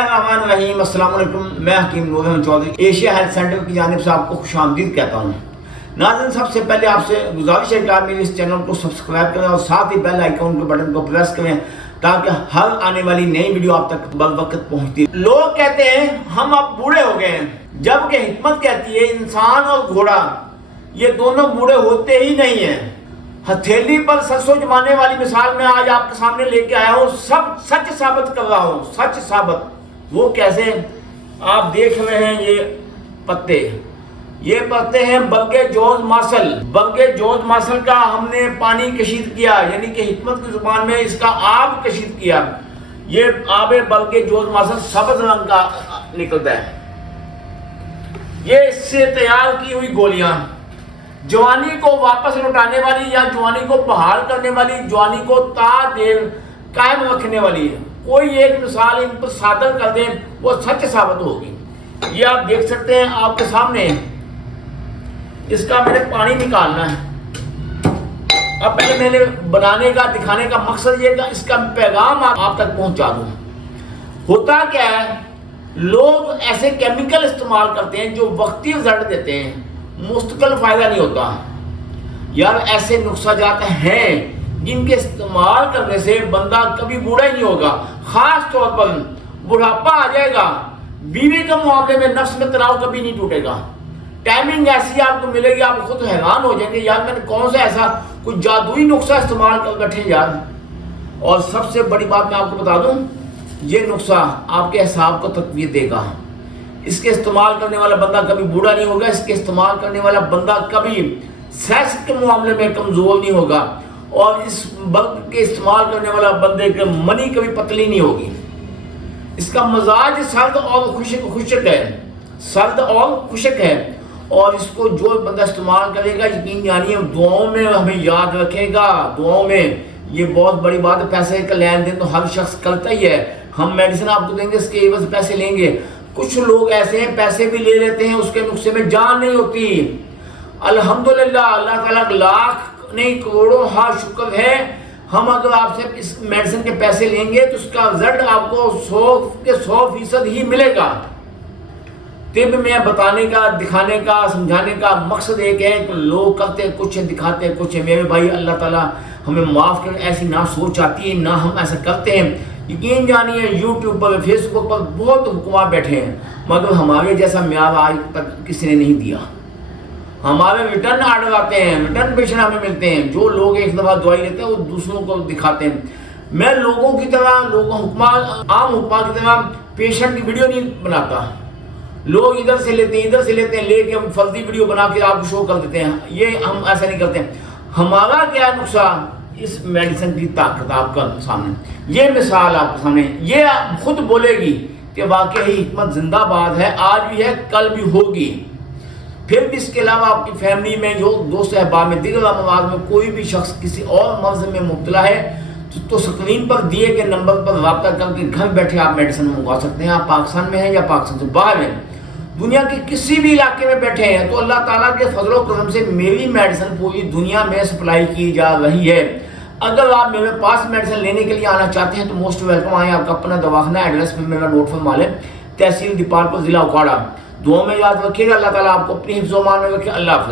बिस्मिल्लाहिर्रहमानिर्रहीम। अस्सलाम वालेकुम। मैं Hakim Noor Ahmad Chaudhary Asia health centre की जानिब से आपको खुशामदीद कहता हूँ। नाज़रीन, सबसे पहले आपसे गुजारिश है कि आप मेरे इस चैनल को सब्सक्राइब करें और साथ ही बेल आइकन के बटन को प्रेस करें ताकि हर आने वाली नई वीडियो आप तक बरवक्त पहुँचती है। लोग कहते हैं हम अब बूढ़े हो गए हैं, जबकि हिकमत कहती है इंसान और घोड़ा ये दोनों बूढ़े होते ही नहीं हैं। हथेली पर सरसों जमाने वाली मिसाल में आज आपके सामने लेके आया हूँ, सब सच साबित कर रहा हूँ, सच साबित। वो कैसे? आप देख रहे हैं ये पत्ते हैं बल्गे जोज मासल। बल्गे जोज मासल का हमने पानी कशीद किया, यानी कि हिकमत की जुबान में इसका आब कशीद किया। ये आब बल्गे जोज मासल सब्ज रंग का निकलता है। ये इससे तैयार की हुई गोलियां जवानी को वापस लौटाने वाली या जवानी को बहाल करने वाली, जवानी को तादेर कायम रखने वाली है। कोई एक मिसाल इन पर सादर कर दे वो सच साबित होगी। ये आप देख सकते हैं आपके सामने। इसका मैंने पानी निकालना है। अब पहले मैंने बनाने का दिखाने का मकसद ये कि इसका पैगाम आप तक पहुंचा दूं। होता क्या है, लोग ऐसे केमिकल इस्तेमाल करते हैं जो वक्ती रिजल्ट देते हैं, मुस्तकिल फायदा नहीं होता। यार ऐसे नुस्खा जात हैं जिनके इस्तेमाल करने से बंदा कभी बूढ़ा ही नहीं होगा। खास तौर पर बुढ़ापा आ जाएगा, बीवी के मामले में नफ्स में तनाव कभी नहीं टूटेगा। टाइमिंग ऐसी आपको मिलेगी, आप खुद हैरान हो जाएंगे, यार मैंने कौन सा ऐसा कुछ जादुई नुस्खा इस्तेमाल कर बैठे यार। और सबसे बड़ी बात मैं आपको बता दूं, ये नुस्खा आपके हिसाब को तकवीत देगा। इसके इस्तेमाल करने वाला बंदा कभी बूढ़ा नहीं होगा। इसके इस्तेमाल करने वाला बंदा कभी सेक्स के मामले में कमजोर नहीं होगा। और इस बल्ब के इस्तेमाल करने वाला बंदे की मनी कभी पतली नहीं होगी। इसका मजाज सर्द और खुशक है, सर्द और खुशक है। और इसको जो बंदा इस्तेमाल करेगा, यकीन जानिए दुआओं में हमें याद रखेगा। दुआओं में ये बहुत बड़ी बात है। पैसे का लेन देन तो हर शख्स करता ही है। हम मेडिसिन आपको देंगे, इसके एवज पैसे लेंगे। कुछ लोग ऐसे हैं पैसे भी ले लेते हैं, उसके नुस्खे में जान नहीं होती। अल्हम्दुलिल्लाह, अल्लाह ताला लाख नहीं करोड़ों हाँ शुक्र है, हम अगर आपसे इस मेडिसिन के पैसे लेंगे तो उसका रिजल्ट आपको 100% ही मिलेगा। तिब में बताने का, दिखाने का, समझाने का मकसद एक है कि लोग करते कुछ है, दिखाते कुछ है। मेरे भाई अल्लाह ताला हमें माफ़ करे, ऐसी ना सोच आती है, ना हम ऐसा करते हैं। यकीन जानिए यूट्यूब पर, फेसबुक पर बहुत हुक्मा बैठे हैं, मगर हमारे जैसा म्यार आज तक किसी ने नहीं दिया। हमारे रिटर्न आर्डर आते हैं, रिटर्न पेशेंट हमें मिलते हैं। जो लोग एक दफ़ा दवाई लेते हैं वो दूसरों को दिखाते हैं। मैं लोगों की तरह, आम हुक्मा की तरह पेशेंट की वीडियो नहीं बनाता। लोग इधर से लेते हैं, लेके हम फर्जी वीडियो बना के आपको शो कर देते हैं। ये हम ऐसा नहीं करते। हमारा क्या नुस्खा, इस मेडिसिन की ताकत आपका सामने, ये मिसाल आपके सामने, ये खुद बोलेगी कि वाकई हिकमत जिंदाबाद है, आज भी है, कल भी होगी। फिर भी इसके अलावा आपकी फैमिली में जो दोस्त अहबाब में, दिगर अमराज में कोई भी शख्स किसी और मर्ज में मुब्तला है तो स्क्रीन पर दिए गए नंबर पर रब्ता करके घर बैठे आप मेडिसिन मंगवा सकते हैं। आप पाकिस्तान में हैं या पाकिस्तान से बाहर हैं, दुनिया के किसी भी इलाके में बैठे हैं, तो अल्लाह ताला के फजल व करम से मेरी मेडिसिन पूरी दुनिया में सप्लाई की जा रही है। अगर आप मेरे पास मेडिसिन लेने के लिए आना चाहते हैं तो मोस्ट वेलकम आए। आपका अपना दवाखाना एड्रेस में मेरा नोट फरमा लें, तहसील दीपालपुर, जिला उकाड़ा। दुआ में याद रखिएगा। अल्लाह ताला आपको अपनी हिफ्ज़-ओ-मान में रखे। अल्लाह हाफ़िज़।